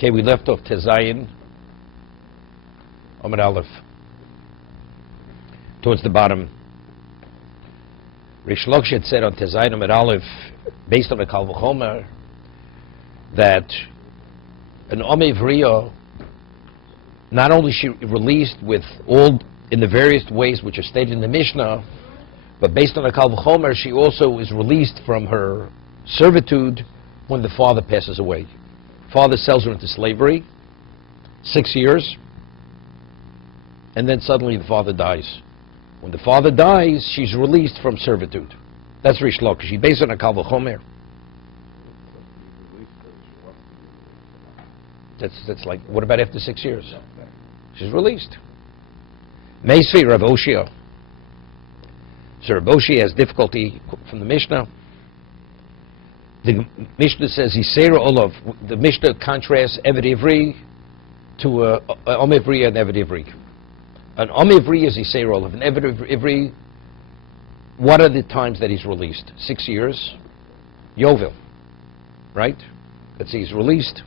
Okay, we left off Tezayin, Amud Aleph, towards the bottom. Rish Lakish had said on Tezayin Amud Aleph, based on the Kal V'chomer, that an Omev Riyah, not only she released with all in the various ways which are stated in the Mishnah, but based on the Kal V'chomer, she also is released from her servitude when the father passes away. Father sells her into slavery, 6 years, and then suddenly the father dies. When the father dies, she's released from servitude. That's Rish Lakish. She based on a Kal V'chomer. That's like, what about after 6 years? She's released. Meisvi Rav Oshia. So Rav Oshia has difficulty from the Mishnah. The Mishnah says Yisera Olav. The Mishnah contrasts Eved Ivri to Omev Riyah and Eved Ivri. An Omev Riyah is Yisera Olav. An Eved Ivri, what are the times that he's released? 6 years. Yovel, right? That's he's released.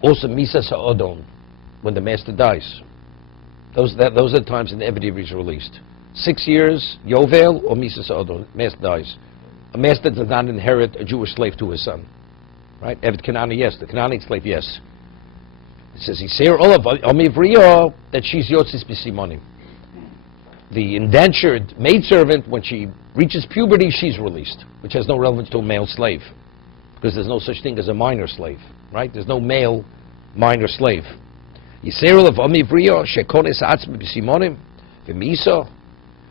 Also Misa Sa'odon, when the master dies. Those are the times in the Eved Ivri is released. 6 years, Yovel or Misa Sa'odon, master dies. A master does not inherit a Jewish slave to his son. Right? Eved Kanani, yes. The Kanani slave, yes. It says, Yisera Olav, Omev Riyah, that she's Yotzis B'Simonim. The indentured maidservant, when she reaches puberty, she's released, which has no relevance to a male slave. Because there's no such thing as a minor slave. Right? There's no male minor slave. Yisera Olav, Omev Riyah, Shekones Atzmi B'Simonim, V'Misa.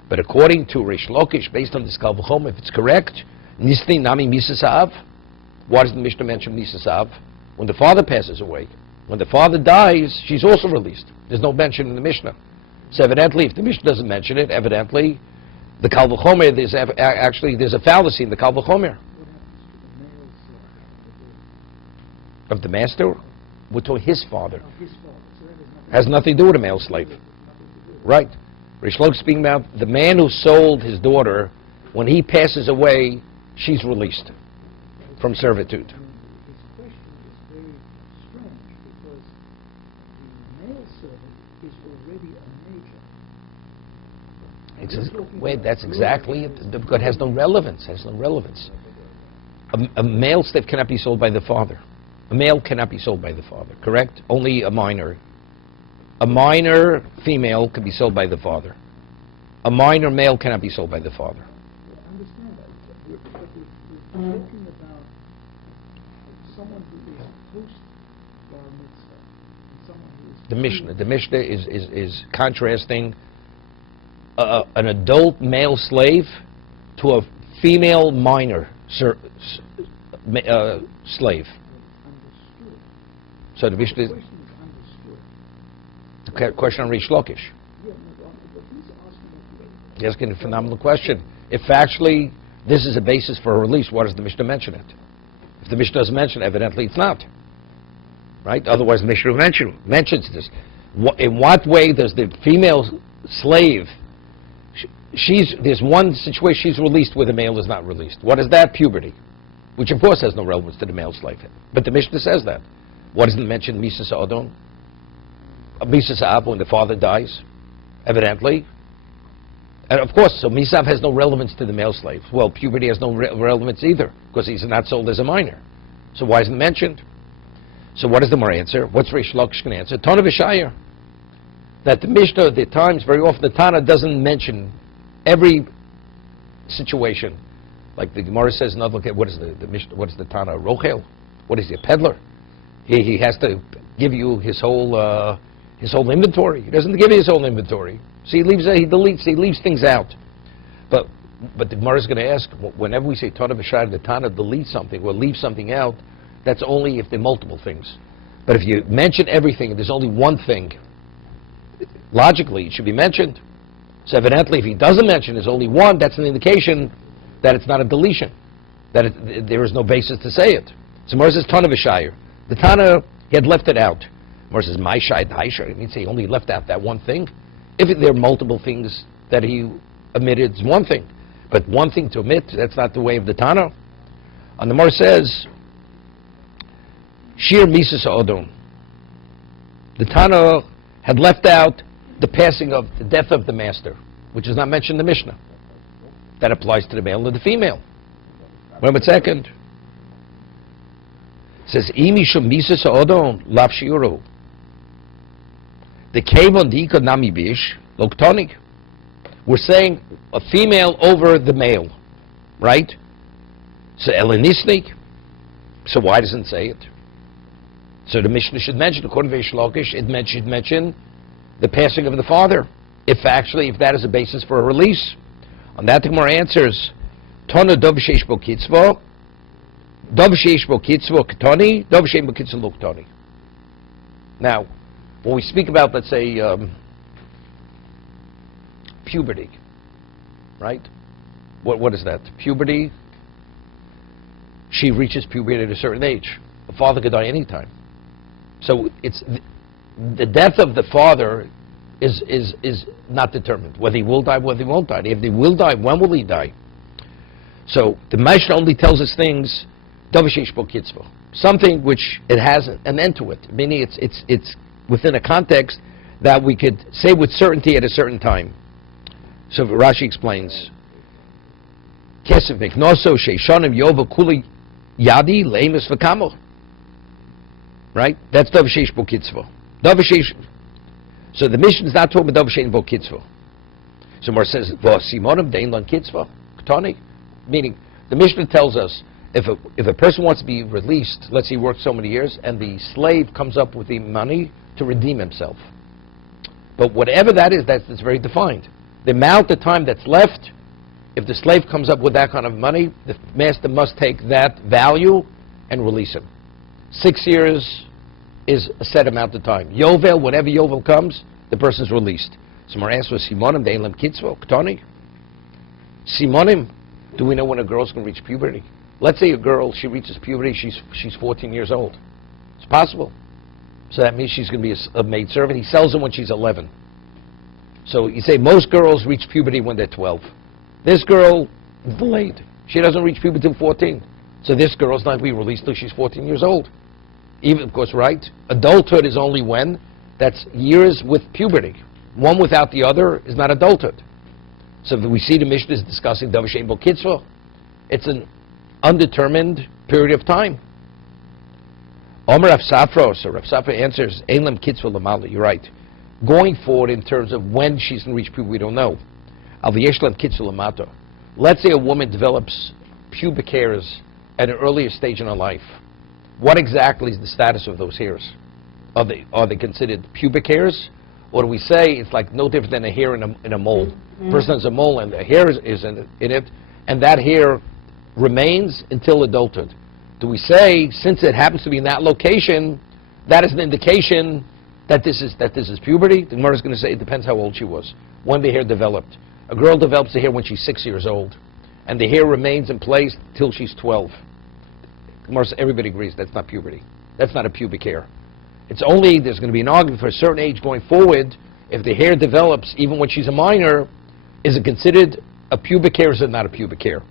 But according to Rish Lakish, based on this Kal V'chomer, if it's correct, Nisni Nami Misa Sa'av. Why does the Mishnah mention Misa Sa'av? When the father passes away. When the father dies, she's also released. There's no mention in the Mishnah. So evidently, if the Mishnah doesn't mention it, evidently, the Kal V'chomer, there's a fallacy in the Kal V'chomer. Of the master? We're talking his father. Has nothing to do with a male slave. Right. Rish Lakish speaking about the man who sold his daughter, when he passes away, she's released from servitude. His question is very strange because the male servant is already a major. Wait, that's exactly it. Because it has no relevance. Has no relevance. A male slave cannot be sold by the father. A male cannot be sold by the father. Correct? Only a minor. A minor female can be sold by the father. A minor male cannot be sold by the father. I understand that. But we're talking about someone who is post-bar mitzvah and someone who is... The Mishnah is contrasting an adult male slave to a female minor slave. Understood. So the Mishnah... The question is understood. The question on Rish Lakish. Yeah, no, but he's asking... He's asking a phenomenal question. If actually this is a basis for a release, why does the Mishnah mention it? If the Mishnah doesn't mention it, evidently it's not. Right? Otherwise the Mishnah mentions this. In what way does the female slave, there's one situation she's released where the male is not released. What is that? Puberty. Which of course has no relevance to the male slave. But the Mishnah says that. What doesn't mention Misa Sa'odon? Misa Sa'av, when the father dies, evidently. And of course, so Misav has no relevance to the male slave. Well, puberty has no relevance either, because he's not sold as a minor. So why isn't it mentioned? So what does the Gemara answer? What's Rish Lakish going to answer? Tana V'Shayir. That the Mishnah, at the times, very often the Tana doesn't mention every situation. Like the Gemara says, not look at what is the Mishnah, what is the Tana? Rochel? What is he, a peddler? He has to give you his whole inventory. He doesn't give you his whole inventory. So he leaves things out. But the Gemara is going to ask, whenever we say Tana V'Shayir, the Tana deletes something or leaves something out, that's only if there are multiple things. But if you mention everything and there's only one thing, logically it should be mentioned. So evidently if he doesn't mention there's only one, that's an indication that it's not a deletion, that there is no basis to say it. So Gemara says Tana V'Shayir. The Tana, he had left it out. Gemara says My Shai Daisha. It means he only left out that one thing. If there are multiple things that he omitted, it's one thing. But one thing to omit, that's not the way of the Tana. And the Gemara says, Shir Mises Odom. The Tana had left out the passing of the death of the master, which is not mentioned in the Mishnah. That applies to the male and the female. Wait a second. It says, Imi Shum Mises Odom Lav Shiuru. The Kevon Dika Nami Bish Loktoni. We're saying a female over the male, right? So Elenisnik. So why doesn't it say it? So the Mishnah should mention, according to Reish Lakish, it should mention the passing of the father, if that is a basis for a release. On that, the Gemara answers, Tona dov sheish bo kitzvo, dov sheish bo kitzvo ketoni, dov sheish bo kitzvo loktoni. Now, when we speak about, let's say, puberty, right? What is that? Puberty, she reaches puberty at a certain age. The father could die anytime. So it's the death of the father is not determined. Whether he will die, whether he won't die. If he will die, when will he die? So the Mishnah only tells us things, something which it has an end to it, meaning it's within a context that we could say with certainty at a certain time. So Rashi explains, Kesevik noso sheishanim yova kuli yadi leimus v'kamo. Right? That's Dov Sheish Bo Kitzvo. So the Mishnah is not talking about Dov Sheish Bo Kitzvo. So Mar says, V'asimonim dein lan kitzvo ketoni. Meaning, the Mishnah tells us, if a person wants to be released, let's say he worked so many years, and the slave comes up with the money to redeem himself. But whatever that is, that's very defined. The amount of time that's left, if the slave comes up with that kind of money, the master must take that value and release him. 6 years is a set amount of time. Yovel, whenever Yovel comes, the person's released. So my answer was Simonim, De'elam Kitzvo, Ketoni. Simonim, do we know when a girl's going to reach puberty? Let's say a girl, she reaches puberty, she's 14 years old. It's possible. So that means she's going to be a maidservant. He sells them when she's 11. So you say most girls reach puberty when they're 12. This girl is delayed. She doesn't reach puberty until 14. So this girl's not going to be released until she's 14 years old. Even, of course, right? Adulthood is only when? That's years with puberty. One without the other is not adulthood. So we see the Mishnah is discussing Dov Shein Bo Kitzvah. It's an undetermined period of time. Omer Rav Safra, so Rav Safra answers, Ein Lem Kitzvah Lamala. You're right. Going forward in terms of when she's going to reach puberty, we don't know. Al V'yesh Lem Kitzvah Lamato. Let's say a woman develops pubic hairs at an earlier stage in her life. What exactly is the status of those hairs? Are they considered pubic hairs? Or do we say it's like no different than a hair in a mole? A person has a mole and the hair is in it, and that hair remains until adulthood. Do we say, since it happens to be in that location, that is an indication that this is puberty? The Gemara is going to say it depends how old she was, when the hair developed. A girl develops the hair when she's 6 years old, and the hair remains in place till she's 12. Everybody agrees that's not puberty. That's not a pubic hair. It's only, there's going to be an argument for a certain age going forward, if the hair develops even when she's a minor, is it considered a pubic hair or is it not a pubic hair?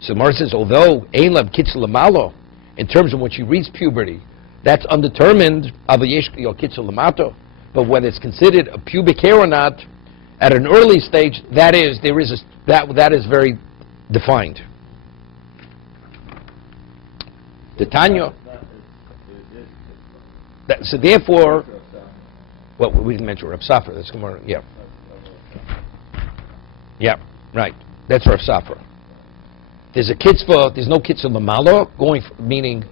So Mar says, although Ein Lav Kitzel Lamalo, in terms of when she reaches puberty, that's undetermined, but when it's considered a pubic hair or not, at an early stage, that is very defined. The Tanya. So therefore, well, we didn't mention Rav Safra. That's Gemara. Yeah. Yeah. Right. That's Rav Safra. There's a kitzvah. There's no kitzvah lamalo meaning,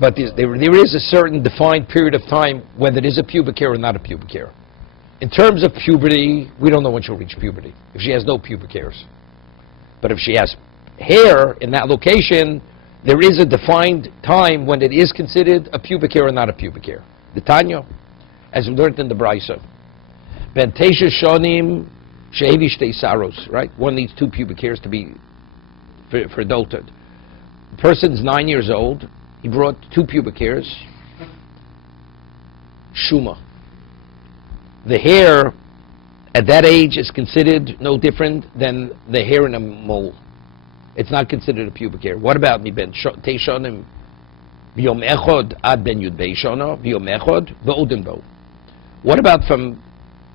but there is a certain defined period of time when it is a pubic hair or not a pubic hair. In terms of puberty, we don't know when she'll reach puberty if she has no pubic hairs. But if she has hair in that location, there is a defined time when it is considered a pubic hair or not a pubic hair. The Tanya, as we learned in the Brisa, Ben Tesha Shonim Shehevi Shtei Saros, right? One needs 2 pubic hairs to be for adulthood. The person's 9 years old. He brought 2 pubic hairs. Shuma. The hair at that age is considered no different than the hair in a mole. It's not considered a pubic hair. What about me, Ben Teshanim B'yom echod ad ben yud beishona, b'yom echod v'oden bo. What about from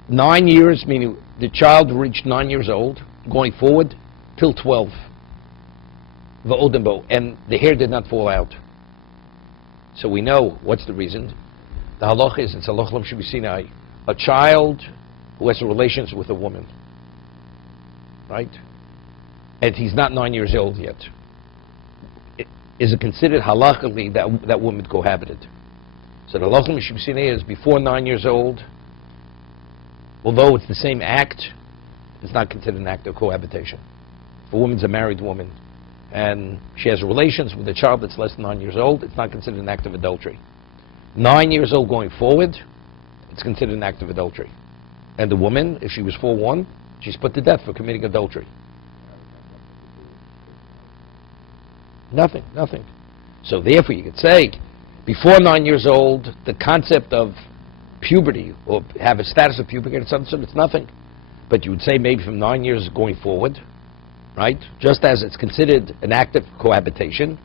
9 years, meaning the child reached 9 years old, going forward, till 12? V'oden bo, and the hair did not fall out. So we know what's the reason. The halach is, it's halach lam sheb'sinai, a child who has relations with a woman, right? And he's not 9 years old yet. Is it considered halachically that woman cohabited? So the halach lam sheb'sinai is before 9 years old, although it's the same act, it's not considered an act of cohabitation. If a woman's a married woman and she has relations with a child that's less than 9 years old, it's not considered an act of adultery. 9 years old going forward, it's considered an act of adultery. And the woman, if she was forewarned, she's put to death for committing adultery. Nothing. So therefore you could say, before 9 years old, the concept of puberty, or have a status of puberty, it's nothing. But you would say maybe from 9 years going forward, right? Just as it's considered an act of cohabitation.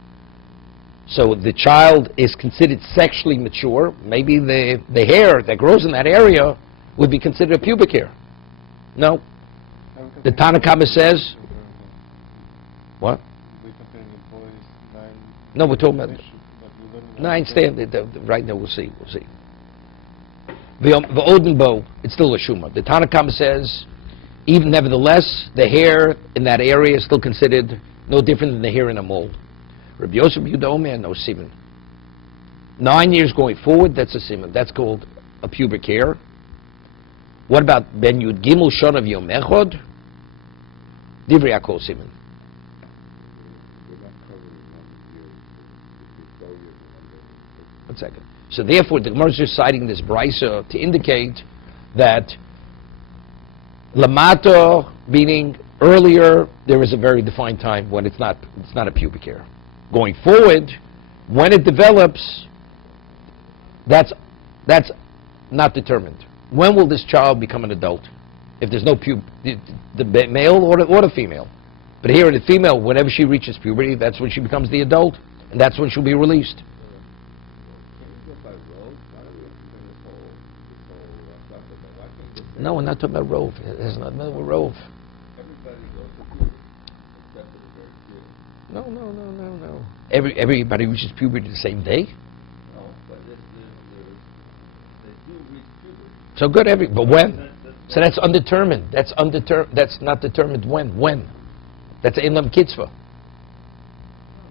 So the child is considered sexually mature. Maybe the hair that grows in that area would be considered a pubic hair. No. The Tanakhama says, what? No, we're talking about, no, I understand. Right now, we'll see. The Oden Bo, it's still a Shuma. The Tanakhama says, even nevertheless, the hair in that area is still considered no different than the hair in a mole. Rabbi Yosef Yudomer, no siman. 9 years going forward, that's a siman. That's called a pubic hair. What about Ben Yud Gimel Shon of Yom Echod? Divrei Akol siman. One second. So therefore, the Gemara is just citing this brisa to indicate that Lamata, meaning earlier, there is a very defined time when it's not a pubic hair. Going forward, when it develops, that's not determined. When will this child become an adult? If there's no the male or the female. But here in the female, whenever she reaches puberty, that's when she becomes the adult, and that's when she'll be released. No, we're not talking about rove. There's nothing to do with rove. No. Everybody reaches puberty the same day? No, but they do reach puberty. So good, but when? So that's undetermined. That's not determined when. When? That's Inlam Kitzvah.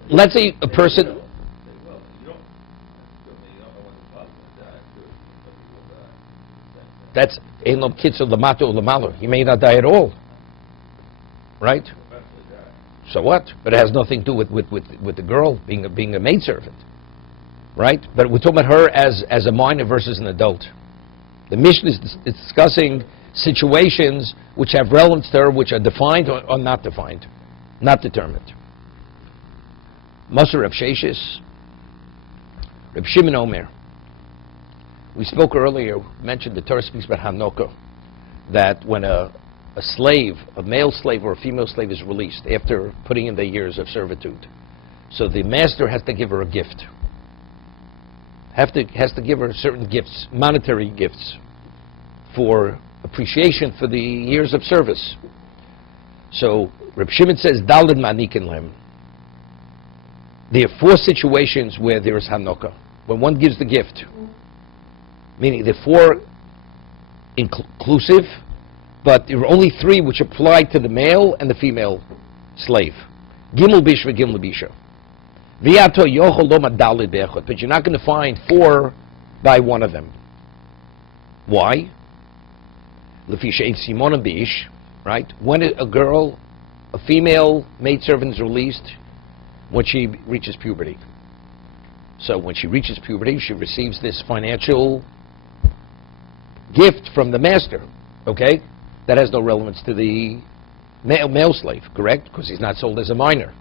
Let's say a person... They will. You don't know when the father will die. That's Inlam Kitzvah Lamato Lamalo. He may not die at all. Right? So what? But it has nothing to do with the girl being a maidservant, right? But we're talking about her as a minor versus an adult. The Mishnah is discussing situations which have relevance to her, which are defined or not defined, not determined. Masur Rav Sheshis, Reb Shimon Omer. We spoke earlier, mentioned the Torah speaks about Hanukkah, that when a slave, a male slave or a female slave is released after putting in the years of servitude. So the master has to give her a gift. Has to give her certain gifts, monetary gifts, for appreciation for the years of service. So Reb Shimon says, Daled Manikin Lem. There are 4 situations where there is Hanukkah. When one gives the gift, meaning the 4 inclusive, but there are only 3 which apply to the male and the female slave. Gimel bish v'gimel bisha. V'yato yochol lo madalid be'echot. But you're not going to find 4 by one of them. Why? Lefi she'ein simona bish, right? When a girl, a female maidservant is released, when she reaches puberty. So when she reaches puberty, she receives this financial gift from the master, okay? That has no relevance to the male slave, correct? Because he's not sold as a minor.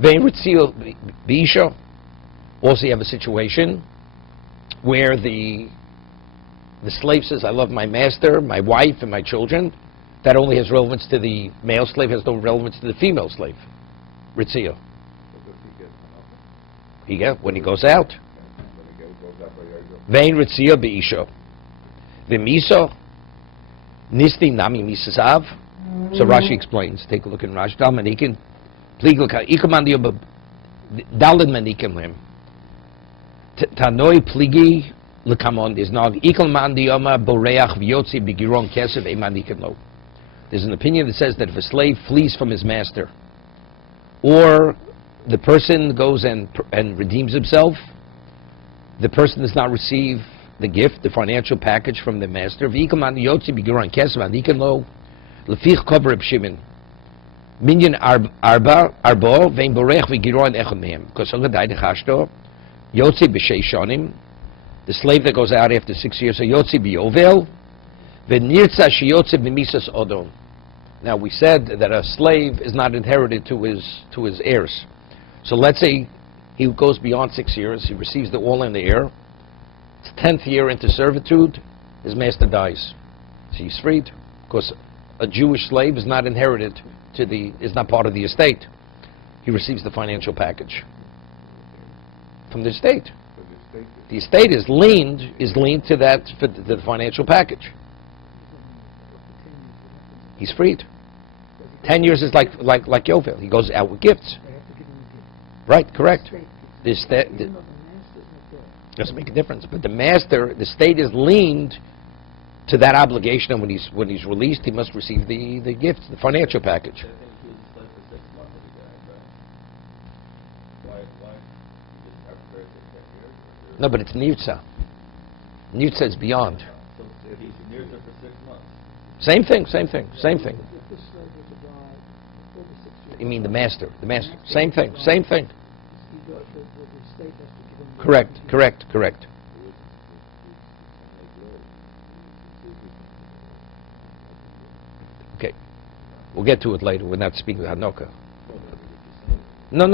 Beisha, also you have a situation where the slave says, I love my master, my wife, and my children. That only has relevance to the male slave, has no relevance to the female slave. Ritzia. when he goes out. Vein ritzia be'isha. V'miso nisti nami misasav. So Rashi explains. Take a look in Rashi. Dal manikin. Pligel ka ikaman diyob dalid manikim lim. Tanoi pligi lekamon is nog ikal man diyoma boreach v'yotzi begiron kesev emanikim lo. There's an opinion that says that if a slave flees from his master, or the person goes and redeems himself, the person does not receive the gift, the financial package from the master. V'ikal man yotzi begiron kesev emanikim lo. Lefich kover Reb Shimon. Minyan arbo vein borech v'giron echad mehem. Because Hagadai dechashto yotzi b'shei shonim. The slave that goes out after 6 years, so yotzi b'yovel v'nirtza sheyotzi b'misas odom. Now we said that a slave is not inherited to his heirs. So let's say he goes beyond 6 years, he receives the all in the heir. It's 10th year into servitude, his master dies. So he's freed, because a Jewish slave is not inherited is not part of the estate. He receives the financial package from the estate. The estate is leaned to that for the financial package. He's freed. 10 years is like Yovel. He goes out with gifts. Right, correct. Doesn't make a difference. But the state is leaned to that obligation, and when he's released, he must receive the gifts, the financial package. No, but it's nirtza. Nirtza is beyond. So if he's nirtza for 6 months. Same thing. If this slave was to die before the 6 years. You mean the master? Same thing. The state has to give him. Correct. Okay, we'll get to it later. We're not speaking of Hanukkah. No.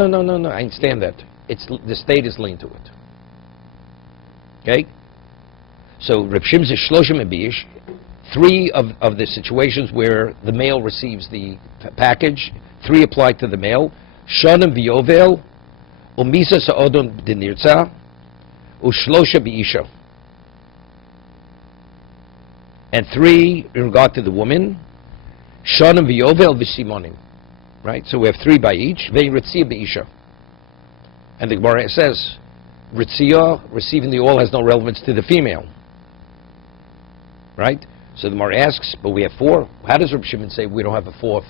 I understand that. The state is leaned to it. Okay? So Reb Shimon says shloshim ebish, 3 of the situations where the male receives the package, 3 apply to the male. Shonim v'yovel, umisa sa'odon denirtza, ushlosha b'isha. And 3 in regard to the woman, shonim v'yovel v'simonim. Right? So we have 3 by each. Vein ritzia b'isha. And the Gemara says, ritzia, receiving the all, has no relevance to the female. Right? So the Gemara asks, but we have 4. How does Reb Shimon say we don't have a 4th?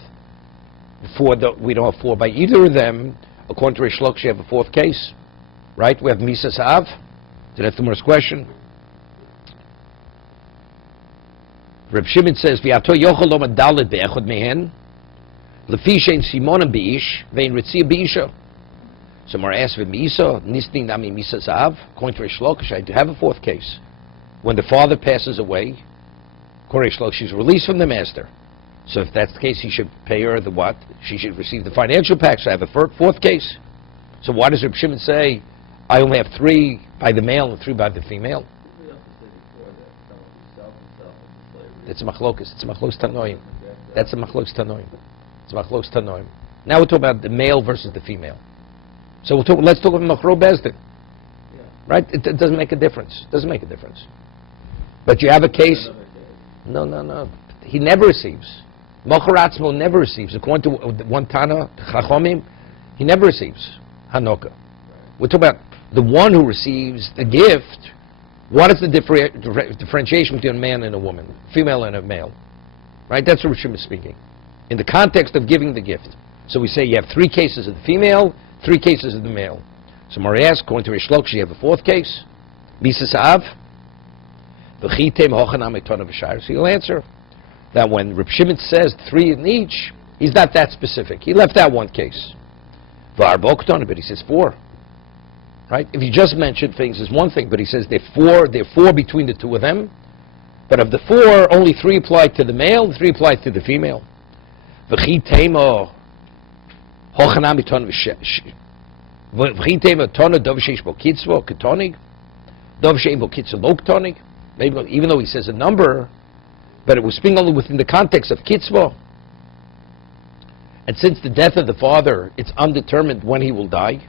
We don't have 4 by either of them. According to Rish Lakish, you have a 4th case. Right? We have Misas Av. Did that's the first question? Reb Shimon says, V'ato yochel lo madalid be'echod mehen, lefi shein simonim be'ish, ve'in ritzia be'isha. So Mar asks, V'misa, nisting nami Misas Av. According to Rish Lakish, I do have a 4th case. When the father passes away, according to Rish Lakish, she's released from the master. So if that's the case, he should pay her the what? She should receive the financial package. So I have a 4th case. So why does Reb Shimon say, I only have 3 by the male and 3 by the female? That's a machlokas. It's a machlokas tanoim. That's a machlokas tanoim. It's a machlokas tanoim. Now we're talking about the male versus the female. So let's talk about machro bezdin. Right? It doesn't make a difference. Doesn't make a difference. But you have a case. No. He never receives. Mocharatzmo never receives. According to one Tana, Chachomim, he never receives Hanukkah. We're talking about the one who receives the gift. What is the differentiation between a man and a woman, female and a male? Right? That's what Rishon is speaking. In the context of giving the gift. So we say you have 3 cases of the female, 3 cases of the male. So Mari asks, according to Rish Lakish, you have a 4th case. Misas Av. V'chitem hochanam etona v'shayr. So he'll answer that when Reb Shimon says 3 in each, he's not that specific. He left out 1 case. V'arbokton, but he says 4. Right? If you just mentioned things, is one thing, but he says there are 4 between the 2 of them. But of the 4, only 3 apply to the male, 3 apply to the female. V'chitem hochanam etona v'shayr. V'chitem etona dov sheish bo kitzvo ketonig. Dov shein bo kitzvo lo ketonig. Maybe even though he says a number, but it was speaking only within the context of kitzvah. And since the death of the father, it's undetermined when he will die.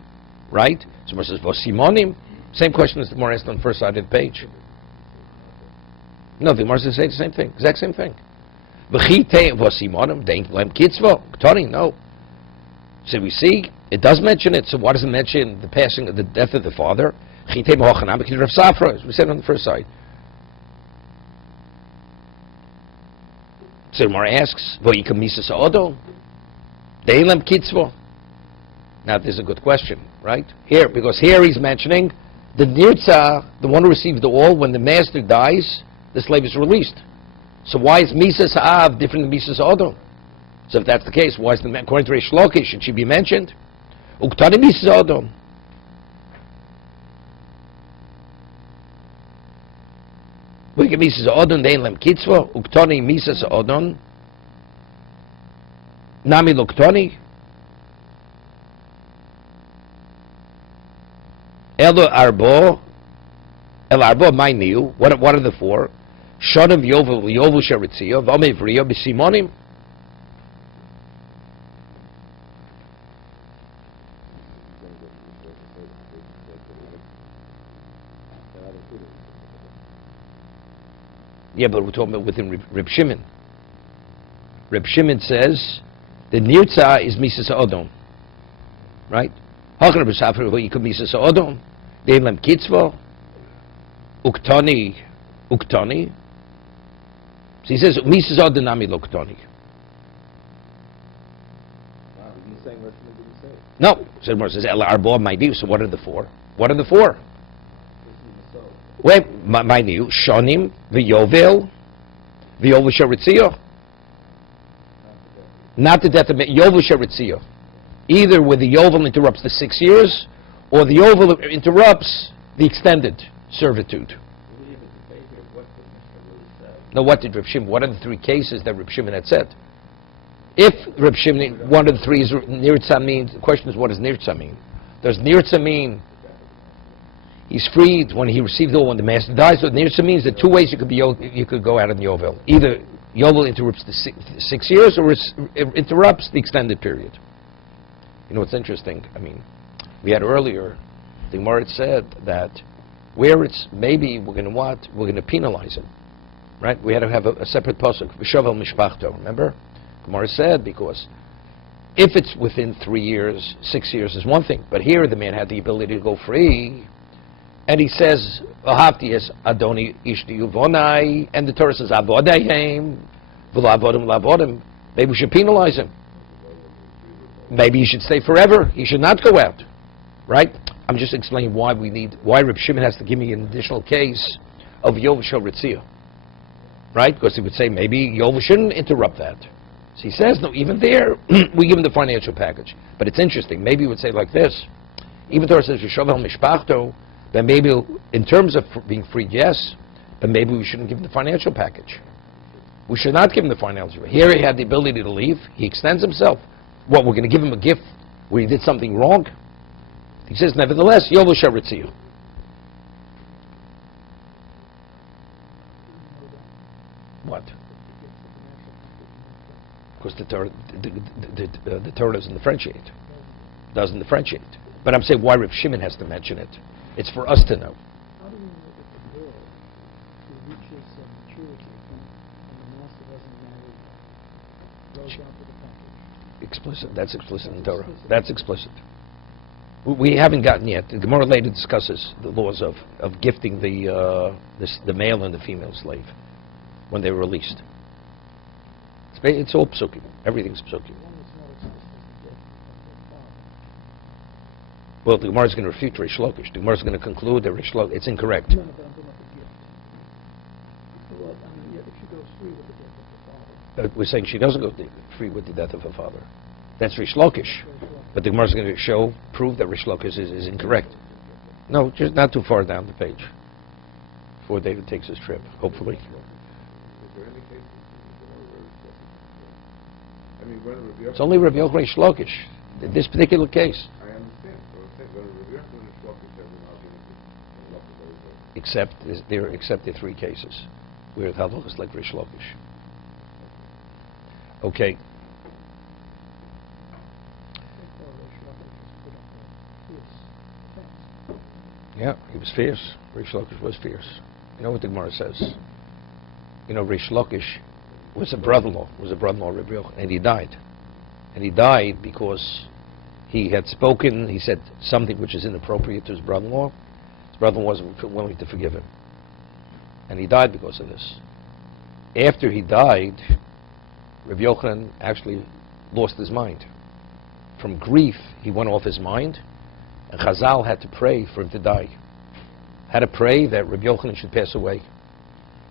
right? So Gemara says, Vosimonim. Same question as the Gemara asked on the first side of the page. No, the Gemara says the same thing, exact same thing. V'chitei Vosimonim, Dein Lem Kitzvo, Ktoni, no. So we see, it does mention it, so why does it mention the passing of the death of the father? Chitei Mohanam, because Rav Safra, as we said on the first side. So the Gemara asks, V'yikam Misas Odo, Dein Lem Kitzvo. Now, this is a good question, right? Here, because here he's mentioning the Nirtza, the one who received the all, when the master dies, the slave is released. So why is Misas Ha'av different than Misas Odom? So if that's the case, why is the, according to Reish Lakish, should she be mentioned? Uktani Misas Odom. We get Misas Odom, Dein Lem Kitzvo, Uktani Misas Odom, Nami Luktani, El Arbo, my new. What are the four? Shonim Yovel Yovel Sheritzio, Vame Vrio B'Simonim. Yeah, but we're talking about within Reb Shimon. Reb Shimon says the Nirtza is Misas Odom, right? Hachar b'Safra v'yikam Misas Odom, Dein Lem Kitzvo, Uktani. So he says Misas Odom Nami Luktani. Wow, you saying what you didn't say? No, so it says El Arbo my new. So what are the four? What are the four? This is the soul. Wait, my new Shonim v'Yovel Sheritzio. Not the death of Yovel Sheritzio. Either where the Yovel interrupts the 6 years, or the Yovel interrupts the extended servitude. We have a debate here what the Mishnah really said. Now, what did Reb Shimon? What are the three cases that Reb Shimon had said? If Reb Shimon, one of the three is Nirtza means, the question is, what does Nirtza mean? Does Nirtza mean he's freed when he received the when the master dies? So Nirtza means that two ways you could go out in Yovel. Either Yovel interrupts the 6 years, or it interrupts the extended period. You know what's interesting? I mean, we had earlier, the Gemara said that where it's maybe we're going to penalize him, right? We had to have a separate pasuk, v'shovel mishpachto. Remember, Gemara said because if it's within 3 years, 6 years is one thing, but here the man had the ability to go free, and he says v'hafti es adoni ishti uvonai, and the Torah says avodahem v'la'avodim la'avodim. Maybe we should penalize him. Maybe he should stay forever. He should not go out, right? I'm just explaining why Reb Shimon has to give me an additional case of Yovel Sheritzio, right? Because he would say maybe Yovel shouldn't interrupt that. So he says, no, even there, we give him the financial package. But it's interesting. Maybe he would say like this. Even though it says Yishovel Mishpachto, then maybe in terms of being freed, yes, but maybe we shouldn't give him the financial package. We should not give him the financial package. Here he had the ability to leave. He extends himself. What, we're going to give him a gift where he did something wrong? He says, nevertheless, Yovel Sheritzio. What? Because the Torah doesn't differentiate. Doesn't differentiate. But I'm saying why Reb Shimon has to mention it. It's for us to know. How do you know that the girl who reaches maturity and the master wasn't married goes down to the package? Explicit. That's explicit in Torah. That's explicit. We haven't gotten yet. The Gemara later discusses the laws of gifting the male and the female slave when they're released. It's all psukim. Everything's psukim. One is not explicit as a gift of the father. Well, the Gemara is going to refute Reish Lakish. The Gemara is going to conclude that Reish Lakish, it's incorrect. No, but I'm talking about the gift. Well, I mean, if she goes free with the death of the father. We're saying she doesn't go free with the death of her father. That's Reish Lakish. But the Gemara is going to prove that Reish Lakish is incorrect. No, just not too far down the page. Before David takes his trip, hopefully. Is there any cases I mean, whether Rabbi It's only Rabbi Yochanan Reish Lakish. In this particular case. I understand. So I'm saying whether Rabbi Yochanan and Shlokish said we're not going to Except the three cases where the halach is like Reish Lakish. Okay. Yeah, he was fierce. Rish Lakish was fierce. You know what the Gemara says? You know, Rish Lakish was a brother-in-law of Rabbi Yochanan, and he died. And he died because he had spoken, he said something which is inappropriate to his brother-in-law. His brother-in-law wasn't willing to forgive him. And he died because of this. After he died, Rabbi Yochanan actually lost his mind. From grief, he went off his mind, and Chazal had to pray for him to die. Had to pray that Rabbi Yochanan should pass away,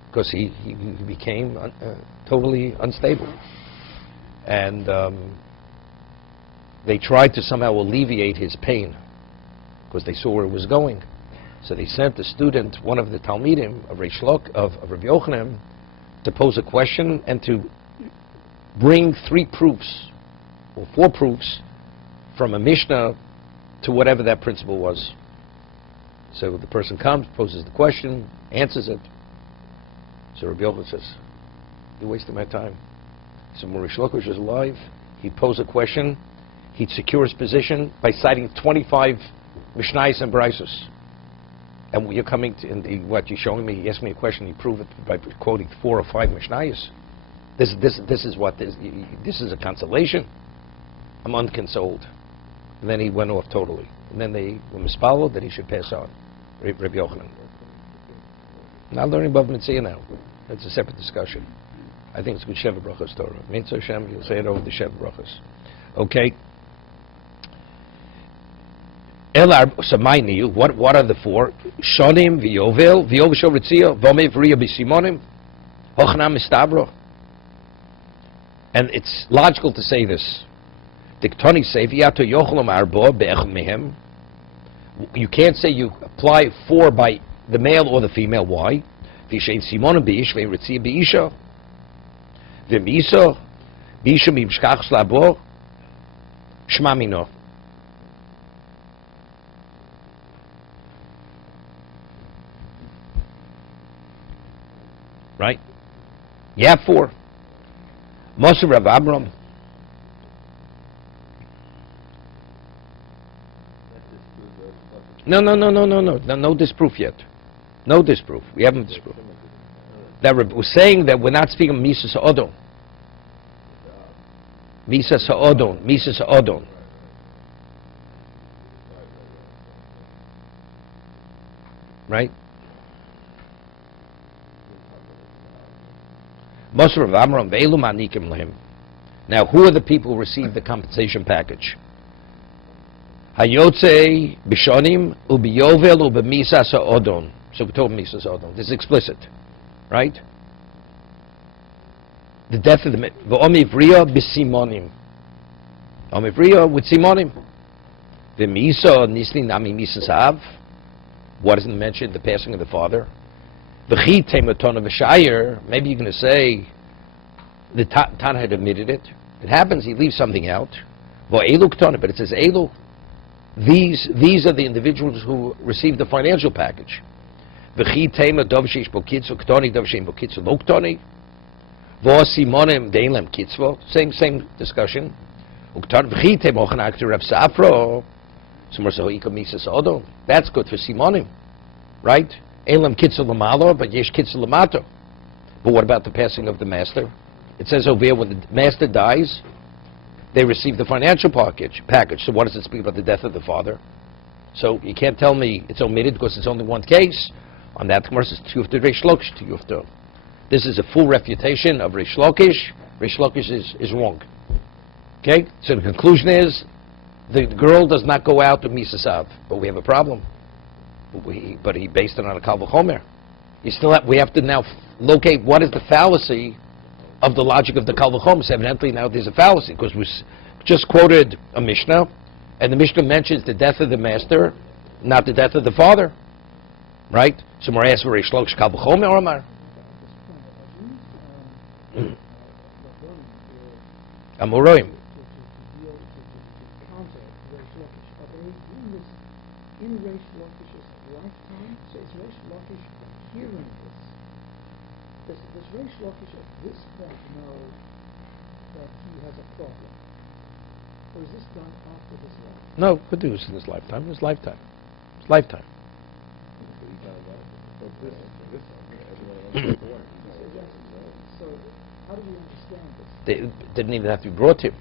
because he became totally unstable. And they tried to somehow alleviate his pain, because they saw where it was going. So they sent a student, one of the Talmidim of Rabbi Yochanan, to pose a question and to bring 3 proofs, or 4 proofs, from a Mishnah to whatever that principle was. So the person comes, poses the question, answers it. So Rabbi Yochanan says, "You're wasting my time." So when Rish Lakish was alive, he'd pose a question, he'd secure his position by citing 25 Mishnayos and Braisos. And you're coming to, what you're showing me, he asked me a question, you prove it by quoting 4 or 5 Mishnayos. This is a consolation. I'm unconsoled. And then he went off totally. And then they were mispalled that he should pass on. Rabbi Yochanan. Not learning above Mitzvah now. That's a separate discussion. I think it's good Sheva Brachas Torah. Mitzvah Hashem, you'll say it over the Sheva Brachas. Okay. So what are the 4? Shonim, V'yovel, V'yovel Ritzio, V'omev Riya B'simonim, Hochnam Mistabro. And it's logical to say this. Diktoni say, V'yato Yochlom Arbo Be'echom Mehem. You can't say you apply 4 by the male or the female. Why? V'shein Simonim B'ish, V'en Ritzia B'isha. V'miso, B'isha Mimshkach Slabo, Shma Mino. Right? You have 4. Moshe Rav Abram. No disproof yet. No disproof. We haven't disproved. That we're saying that we're not speaking of Misa Sa'odon. Misa Sa'odon. Misa Sa'odon. Right? Now, who are the people who receive the compensation package? Hayotze bishonim ubiyovel ubemisa sa'odon. So we told misa sa'odon. This is explicit, right? The death of the v'omivriya bisimonim. Omivriya with simonim. V'misa nisli nami misa sa'av. What isn't mentioned? The passing of the father. Maybe you're going to say the Tana had admitted it. It happens, he leaves something out. But it says Elu. These are the individuals who receive the financial package. Same discussion. That's good for Simonim, right? Elam kitzel lamalo, but yesh kitzel lamato. But what about the passing of the master? It says over here, when the master dies, they receive the financial package. So what does it speak about the death of the father? So you can't tell me it's omitted because it's only one case. On that, Gemara says tiyufta Reish Lakish tiyufta. This is a full refutation of Reish Lakish. Reish Lakish is wrong. Okay? So the conclusion is, the girl does not go out to Misasav, but we have a problem. But he based it on a Kal V'chomer. We have to now locate what is the fallacy of the logic of the Kal V'chomer. So evidently now there's a fallacy, because we just quoted a Mishnah, and the Mishnah mentions the death of the master, not the death of the father. Right? So we're asking for Reish Lakish Kal V'chomer or Amar? Amoroim. In Reish Lakish's lifetime, so is Reish Lakish hearing this? Does Reish Lakish at this point know that he has a problem? Or is this done after his life? No, could do this in his lifetime. His lifetime. So, how do we understand this? They didn't even have to be brought to him.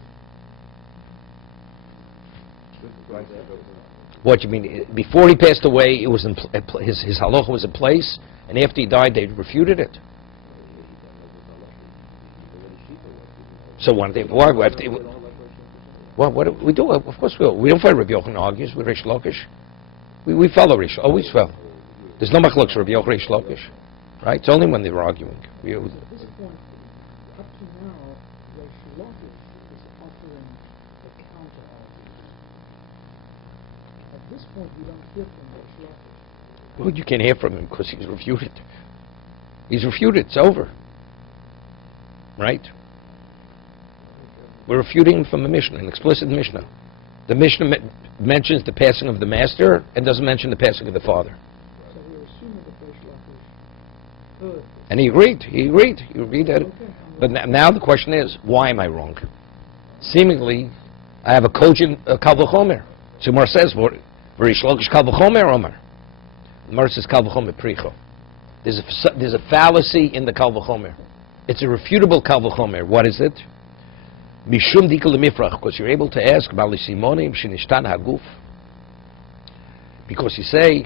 What you mean? Before he passed away, it was his halacha was in place, and after he died, they refuted it. So why? Well, what do we do? Of course we will. We don't follow Rabbi Yochanan argues with Reish Lakish. We follow Reish. Always follow. There's no machlokes Rabbi Yochanan Reish Lakish, right? It's only when they were arguing. At this point, up to now, Reish Lakish is offering the counter argument. At this point, we don't hear from Reish Lakish. Well, you can't hear from him because he's refuted. He's refuted. It's over. Right? We're refuting him from the Mishnah, an explicit Mishnah. The Mishnah mentions the passing of the master and doesn't mention the passing of the father. So we're assuming that Reish Lakish heard. And he agreed. He agreed that. Okay. But now the question is, why am I wrong? Seemingly, I have a cogent kal v'chomer. So Gemara says, "Reish Lakish kal v'chomer Omar." Gemara says kal v'chomer pricho. There's a fallacy in the kal v'chomer. It's a refutable kal v'chomer. What is it? Mishum dikal lemifrach, because you're able to ask Bali Simonim shenishtan haguf. Because you say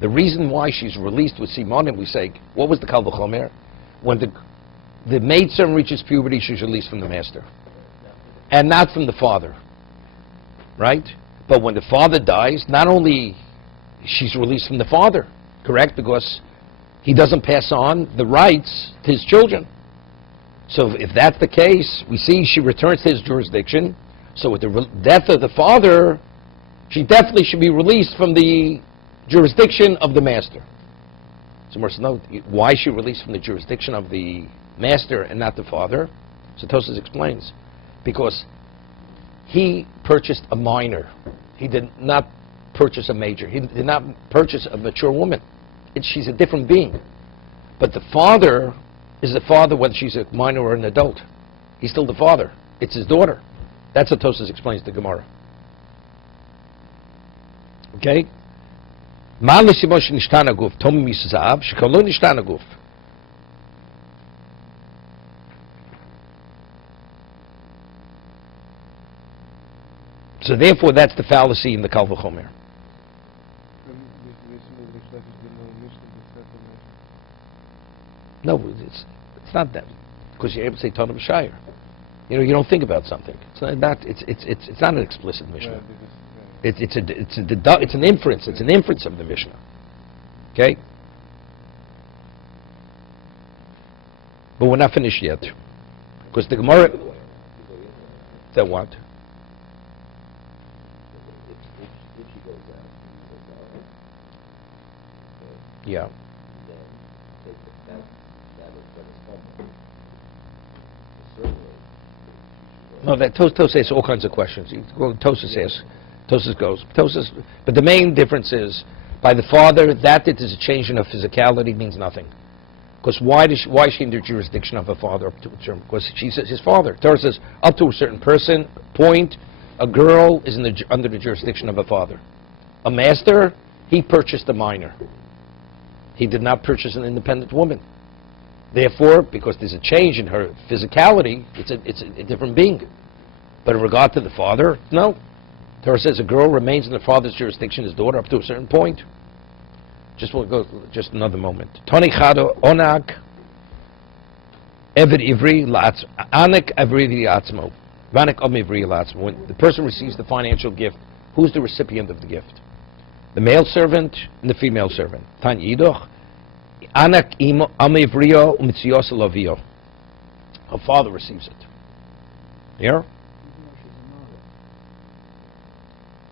the reason why she's released with Simonim, we say, what was the kal v'chomer? When the maidservant reaches puberty, she's released from the master, and not from the father, right? But when the father dies, not only she's released from the father, correct? Because he doesn't pass on the rights to his children. So if that's the case, we see she returns to his jurisdiction. So with the death of the father, she definitely should be released from the jurisdiction of the master. So Mercer, no, why is she released from the jurisdiction of the master and not the father? So Tosas explains, because he purchased a minor. He did not purchase a major. He did not purchase a mature woman. She's a different being. But the father is the father whether she's a minor or an adult. He's still the father. It's his daughter. That's what Tosas explains to Gemara. Okay? So therefore that's the fallacy in the Kal V'chomer. No, it's not that, because you're able to say Tanah B'Shayir. You know, you don't think about something. It's not an explicit Mishnah. It's an inference. It's an inference of the Mishnah. Okay, but we're not finished yet, because the Gemara. That what? Yeah. No, that Tosas asks all kinds of questions. Tosas asks, Tosas goes. But the main difference is, by the father, that it is a change in her physicality means nothing. Because why is she in the jurisdiction of her father up to a term? Because she's his father. Torah says, up to a certain point, a girl is under the jurisdiction of her father. A master, he purchased a minor. He did not purchase an independent woman. Therefore, because there's a change in her physicality, it's a different being. But in regard to the father, no. Torah says a girl remains in the father's jurisdiction, his daughter, up to a certain point. We'll go just another moment. Toni chado onak eved ivri la'atzmo. Anek evri la'atzmo. Vanek om ivri la'atzmo. When the person receives the financial gift, who's the recipient of the gift? The male servant and the female servant. Tan yidoch. Anak amivrio umitzios lavio. Her father receives it. Yeah?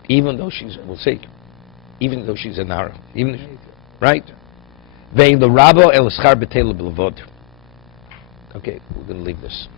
Even though she's, we'll see. Even though she's a nara. Right? Vein the rabbo el schar betel b'levod. Okay, we're going to leave this.